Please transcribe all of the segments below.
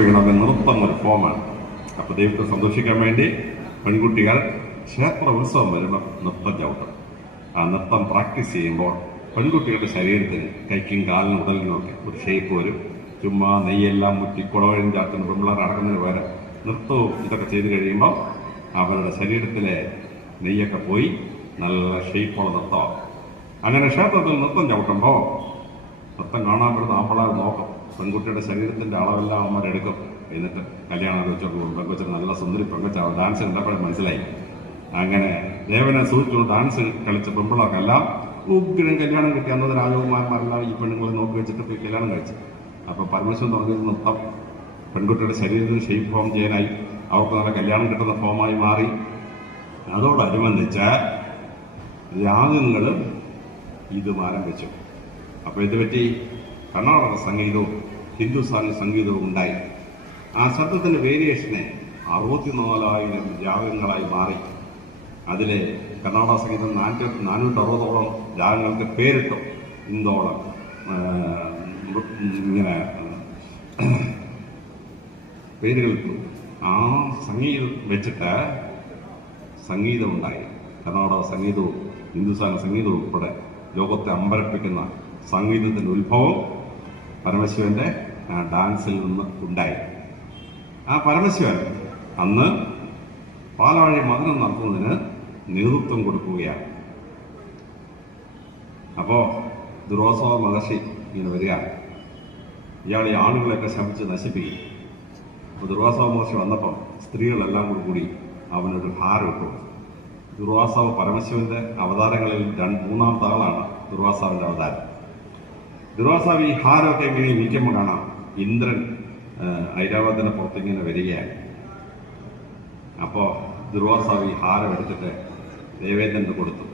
സമർപ്പിക്കണമെന്ന് നൃത്തം ഒരു ഫോമാണ്. അപ്പോൾ ദൈവത്തെ സന്തോഷിക്കാൻ വേണ്ടി പെൺകുട്ടികൾ ക്ഷേത്ര ഉത്സവം വരുമ്പോൾ നൃത്തം ചവിട്ടും. ആ നൃത്തം പ്രാക്ടീസ് ചെയ്യുമ്പോൾ പെൺകുട്ടികളുടെ ശരീരത്തിന് കൈക്കും കാലിനും ഉടലിനും ഒക്കെ ഒരു ഷേപ്പ് വരും. ചുമ്മാ നെയ്യെല്ലാം മുറ്റി കുളവഴും ചാത്തുന്ന പെൺപിള്ളേർ അടക്കുന്നതിന് പകരം നൃത്തവും ഇതൊക്കെ ചെയ്ത് കഴിയുമ്പോൾ അവരുടെ ശരീരത്തിലെ നെയ്യൊക്കെ പോയി നല്ല ഷേപ്പുള്ള നൃത്തമാണ്. അങ്ങനെ ക്ഷേത്രത്തിൽ നൃത്തം ചവിട്ടുമ്പോൾ നൃത്തം കാണാൻ വരുന്ന ആമ്പിള്ളേർ നോക്കും. പെൺകുട്ടിയുടെ ശരീരത്തിന്റെ അളവെല്ലാം അവന്മാരെടുക്കും. എന്നിട്ട് കല്യാണം ആലോചിച്ചോളും. പെൺകൊച്ചിന് നല്ല സുന്ദരി പെൺകൊച്ചാണ്. ഡാൻസ് കണ്ടപ്പോഴും മനസ്സിലായി. അങ്ങനെ ദേവനെ സൂചിച്ചു ഡാൻസ് കളിച്ച പെൺപിള്ളേർക്കെല്ലാം ഉഗ്രം കല്യാണം കിട്ടി. അന്നത് രാജകുമാരന്മാരെല്ലാം ഈ പെണ്ണുങ്ങളെ നോക്കി വെച്ചിട്ട് പോയി കല്യാണം കഴിച്ചു. അപ്പൊ പരമേശ്വരൻ പറഞ്ഞൊരു നൃത്തം പെൺകുട്ടിയുടെ ശരീരത്തിന് ഷേപ്പ് ഫോം ചെയ്യാനായി അവർക്ക് നല്ല കല്യാണം കിട്ടുന്ന ഫോമായി മാറി. അതോടനുബന്ധിച്ച് രാഗങ്ങളും ഇതും ആരംഭിച്ചു. അപ്പൊ ഇതുപറ്റി കർണാടക സംഗീതവും ഹിന്ദുസ്ഥാനി സംഗീതവും ഉണ്ടായി. ആ ശബ്ദത്തിന്റെ വേരിയേഷനെ 64,000 രാഗങ്ങളായി മാറി. അതിലെ കർണാടക സംഗീതം 460ഓളം രാഗങ്ങൾക്ക് പേരിട്ടു. ഇന്തോളം ഇങ്ങനെ പേരുകളിട്ടു. ആ സംഗീതം വെച്ചിട്ട് സംഗീതം ഉണ്ടായി. കർണാടക സംഗീതവും ഹിന്ദുസ്ഥാനി സംഗീതവും ഉൾപ്പെടെ ലോകത്തെ അമ്പരപ്പിക്കുന്ന സംഗീതത്തിന്റെ ഉത്ഭവം പരമശിവന്റെ ഡാൻസിൽ നിന്ന് ഉണ്ടായി. ആ പരമശിവൻ അന്ന് പാലാഴി മദനം നടത്തുന്നതിന് നേതൃത്വം കൊടുക്കുകയാണ്. അപ്പോ ദുർവാസവ മഹർഷി ഇങ്ങനെ വരികയാണ്. ഇയാൾ ഈ ആളുകളെയൊക്കെ ശമിച്ച് നശിപ്പിക്കും. അപ്പൊ ദുർവാസവ മഹർഷി വന്നപ്പം സ്ത്രീകളെല്ലാം കൂടി അവനൊരു ഹാരം ഇട്ടു. ദുർവാസാവ് പരമശിവന്റെ അവതാരങ്ങളിൽ മൂന്നാമത്തെ ആളാണ് ദുർവാസാവിന്റെ അവതാരം. ദുർവാസാവ് ഈ ഹാരമൊക്കെ ഇങ്ങനെ ഇരിക്കുമ്പോൾ കാണാം ഇന്ദ്രൻ ഐരാവതത്തിന്റെ പുറത്തിങ്ങനെ വരികയാണ്. അപ്പോ ദുർവാസാവ് ഈ ഹാരം എടുത്തിട്ട് ദേവേന്ദ്രന് കൊടുത്തു.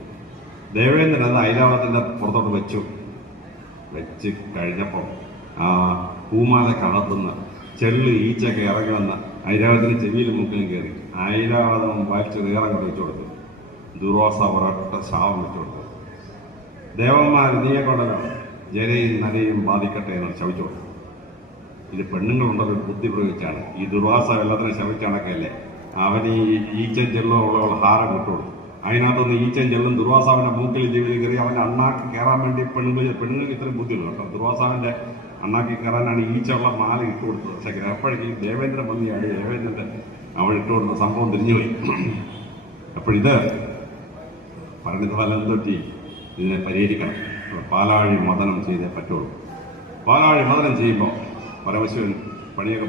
ദേവേന്ദ്രൻ അത് ഐരാവതത്തിന്റെ പുറത്തോട്ട് വെച്ച് കഴിഞ്ഞപ്പോൾ ആ പൂമാലക്കകത്തുനിന്ന് ചെള്ളു ഈച്ചയൊക്കെ ഇറങ്ങി വന്ന ഐരാവതത്തിന് ചെവിയിലും മൂക്കിലും കയറി. ഐരാവതം വായിച്ച് വേറെ വെച്ചു കൊടുത്തു. ദുർവാസാവ് ഒരൊറ്റ ശാപം വെച്ചു കൊടുത്തു. ദേവന്മാർ നീയെ കൊണ്ടല്ലോ ജലയും നരയും ബാധിക്കട്ടെ എന്ന് ശവിച്ചു കൊടുത്തു. ഇത് പെണ്ണുങ്ങളുണ്ടൊരു ബുദ്ധി പ്രയോഗിച്ചാണ്. ഈ ദുർവാസാവ് എല്ലാത്തിനും ശവിച്ചാണൊക്കെയല്ലേ അവന് ഈ ഈച്ചൻ ചെള്ളും ഉള്ള ഹാരം വിട്ടുകൊടുത്തു. അതിനകത്തൊന്ന് ഈച്ചൻ ചെള്ളും ദുർവാസാവിന്റെ മൂക്കിൽ ജീവിതം കയറി അവന്റെ അണ്ണാക്കി കയറാൻ വേണ്ടി പെണ്ണുങ്ങൾക്ക് ഇത്രയും ബുദ്ധിയുള്ളൂ കേട്ടോ. ദുർവാസാവിന്റെ അണ്ണാക്കി കയറാനാണ് ഈച്ചയുള്ള മാല ഇട്ടുകൊടുത്തത്. പക്ഷെ അപ്പോഴേക്ക് ദേവേന്ദ്രൻ ഭംഗിയാണ് ദേവേന്ദ്രന്റെ അവൾ ഇട്ടുകൊടുത്ത സംഭവം തിരിഞ്ഞുപോയി. അപ്പോഴിത് പരിണിതഫലം തൊട്ടി ഇതിനെ പരിഹരിക്കണം. പാലാഴി മദനം ചെയ്തേ പറ്റുള്ളൂ. പാലാഴി മദനം ചെയ്യുമ്പോൾ പരമശിവൻ പണിയൊക്കെ